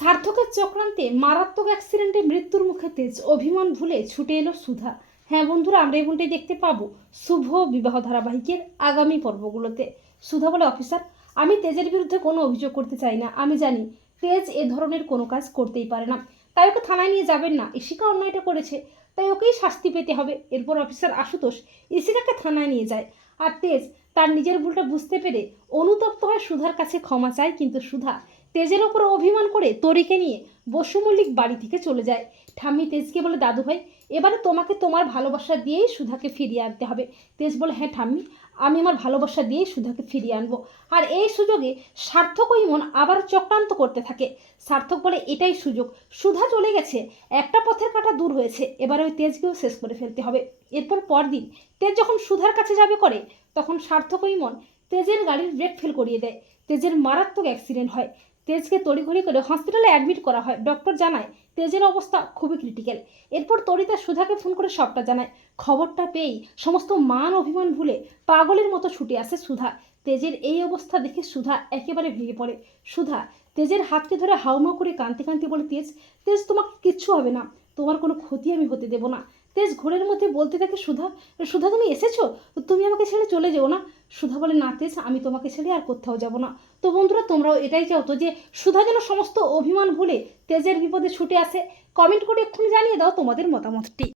সার্থকের চক্রান্তে মারাত্মক অ্যাক্সিডেন্টে মৃত্যুর মুখে তেজ। অভিমান ভুলে ছুটে এলো সুধা। হ্যাঁ বন্ধুরা, আমরা এমনটাই দেখতে পাবো শুভ বিবাহ ধারাবাহিকের আগামী পর্বগুলোতে। সুধা বলে, অফিসার, আমি তেজের বিরুদ্ধে কোনো অভিযোগ করতে চাই না। আমি জানি তেজ এ ধরনের কোনো কাজ করতেই পারে না। তাই ওকে থানায় নিয়ে যাবেন না। ইশিকা অন্যায়টা করেছে। তাই ওকেই শাস্তি পেতে হবে। এরপর অফিসার আশুতোষ ইশিকাকে থানায় নিয়ে যায়। আর তেজ তার নিজের ভুলটা বুঝতে পেরে অনুতপ্ত হয় সুধার কাছে ক্ষমা চায়। কিন্তু সুধা তেজের ওপর অভিমান করে তরিকে নিয়ে বসু মল্লিক বাড়ি থেকে চলে যায়। ঠাম্মি তেজকে বলে, দাদু ভাই, এবারে তোমাকে তোমার ভালোবাসা দিয়েই সুধাকে ফিরিয়ে আনতে হবে। তেজ বলে হ্যাঁ ঠাম্মি, আমি আমার ভালোবাসা দিয়েই সুধাকে ফিরিয়ে আনব। আর এই সুযোগে সার্থক ও ইমন আবার চক্রান্ত করতে থাকে। সার্থক বলে, এটাই সুযোগ। সুধা চলে গেছে, একটা পথের কাটা দূর হয়েছে, এবারে ওই তেজকেও শেষ করে ফেলতে হবে। এরপর পরদিন তেজ যখন সুধার কাছে যাবে করে, তখন সার্থক ও ইমন তেজের গাড়ির ব্রেক ফেল করিয়ে দেয়। তেজের মারাত্মক অ্যাক্সিডেন্ট হয়। তেজকে তড়িঘড়ি করে হসপিটালে অ্যাডমিট করা হয়। ডক্টর জানায়, তেজের অবস্থা খুবই ক্রিটিক্যাল এরপর তরিতা সুধাকে ফোন করে সবটা জানায়। খবরটা পেয়েই সমস্ত মান অভিমান ভুলে পাগলের মতো ছুটে আসে সুধা। তেজের এই অবস্থা দেখে সুধা একেবারে ভেঙে পড়ে। সুধা, তেজের হাতকে ধরে হাউমাউ করে কাঁদতে কাঁদতে বলে, তেজ তেজ, তোমাকে কিচ্ছু হবে না। তোমার কোনো ক্ষতি আমি হতে দেবো না। তেজ ঘোরের মধ্যে বলতে থাকে, সুধা সুধা তুমি এসেছ? তুমি আমাকে ছেড়ে চলে যেও না? সুধা বলে, না তেজ, আমি তোমাকে ছেড়ে আর কোথাও যাব না। তো বন্ধুরা, তোমরাও এটাই চাও তো যে সুধা যেন সমস্ত অভিমান ভুলে তেজের বিপদে ছুটে আসে। কমেন্ট করে এক্ষুনি জানিয়ে দাও তোমাদের মতামতটি।